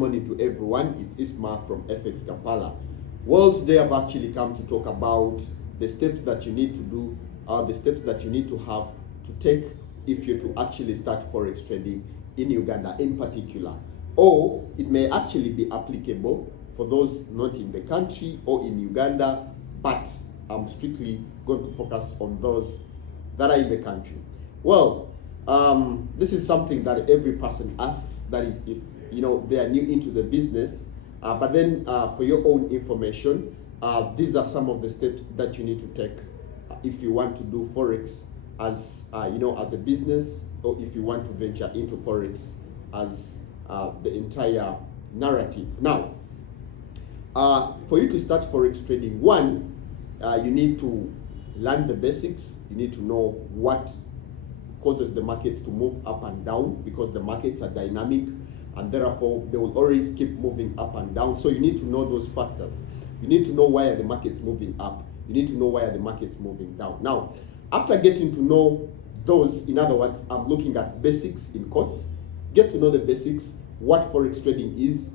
morning to everyone. It's Isma from FX Kampala. Well, today I've actually come to talk about the steps that you need to do, the steps that you need to have to take if you're to actually start forex trading in Uganda in particular. Or it may actually be applicable for those not in the country or in Uganda, but I'm strictly going to focus on those that are in the country. Well, this is something that every person asks, that is if they are new into the business, but then for your own information, these are some of the steps that you need to take if you want to do forex as as a business, or if you want to venture into forex as the entire narrative. Now, for you to start forex trading, one, you need to learn the basics. You need to know what causes the markets to move up and down, because the markets are dynamic and therefore they will always keep moving up and down. So you need to know those factors. You need to know why are the markets moving up. You need to know why are the markets moving down. Now, after getting to know those, in other words, I'm looking at basics in quotes. Get to know the basics, what forex trading is,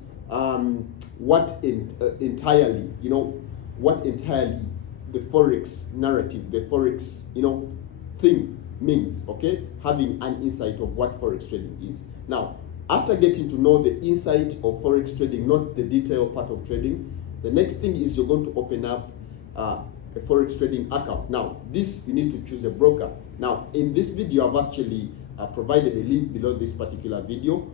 what entirely the forex narrative, the forex thing means, okay? Having an insight of what forex trading is. Now, after getting to know the insight of forex trading, not the detailed part of trading, the next thing is you're going to open up a forex trading account. Now, this, you need to choose a broker. Now, in this video, I've actually provided a link below this particular video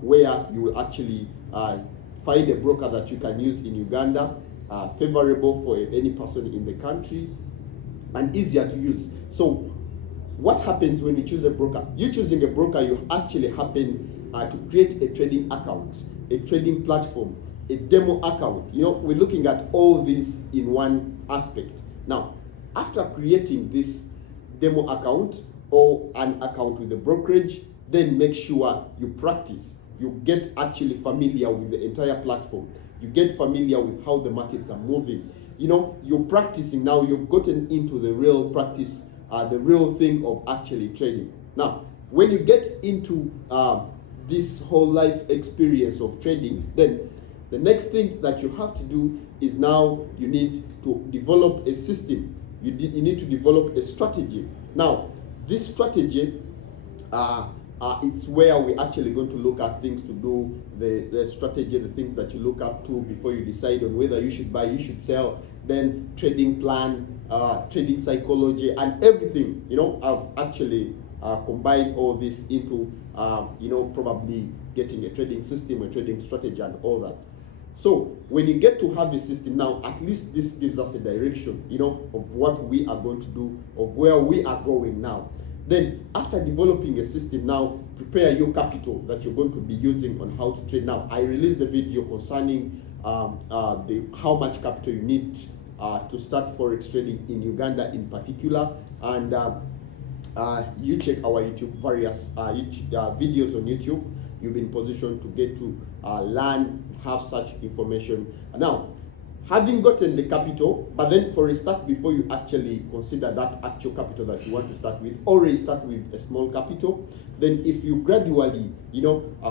where you will actually find a broker that you can use in Uganda, favorable for any person in the country, and easier to use. So what happens when you choose a broker? You choosing a broker, you actually happen to create a trading account, a trading platform, a demo account. We're looking at all this in one aspect. Now, after creating this demo account or an account with the brokerage, then make sure you practice. You get actually familiar with the entire platform. You get familiar with how the markets are moving. You're practicing now. You've gotten into the real practice, the real thing of actually trading. Now, when you get into this whole life experience of trading, then the next thing that you have to do is now you need to develop a system. You need to develop a strategy. Now, this strategy, it's where we're actually going to look at things to do, the strategy, the things that you look up to before you decide on whether you should buy, you should sell, then trading plan, trading psychology, and everything. I've actually combined all this into, probably getting a trading system, a trading strategy, and all that. So when you get to have a system now, at least this gives us a direction, of what we are going to do, of where we are going now. Then after developing a system, now prepare your capital that you're going to be using on how to trade. Now, I released the video concerning how much capital you need to start forex trading in Uganda in particular, and you check our various videos on YouTube. You'll be in position to get to learn, have such information. Now, having gotten the capital, but then for a start, before you actually consider that actual capital that you want to start with, already start with a small capital. Then if you gradually,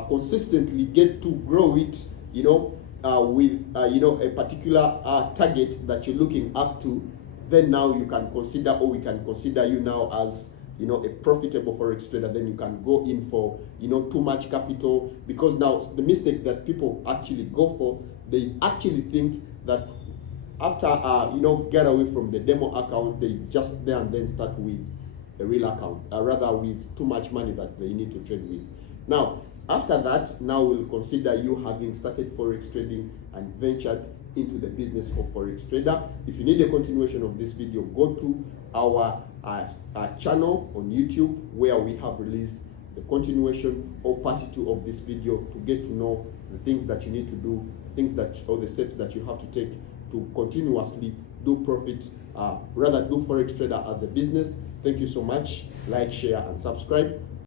consistently get to grow it, with a particular target that you're looking up to, then now you can consider, or we can consider you now as a profitable forex trader. Then you can go in for too much capital, because now the mistake that people actually go for, they actually think that after get away from the demo account, they just there and then start with a real account, rather with too much money that they need to trade with. Now, after that, now we'll consider you having started forex trading and ventured into the business of forex trader. If you need a continuation of this video, go to our channel on YouTube, where we have released the continuation or part 2 of this video, to get to know the things that you need to do, or the steps that you have to take to continuously do profit, rather do forex trader as a business. Thank you so much. Like, share, and subscribe.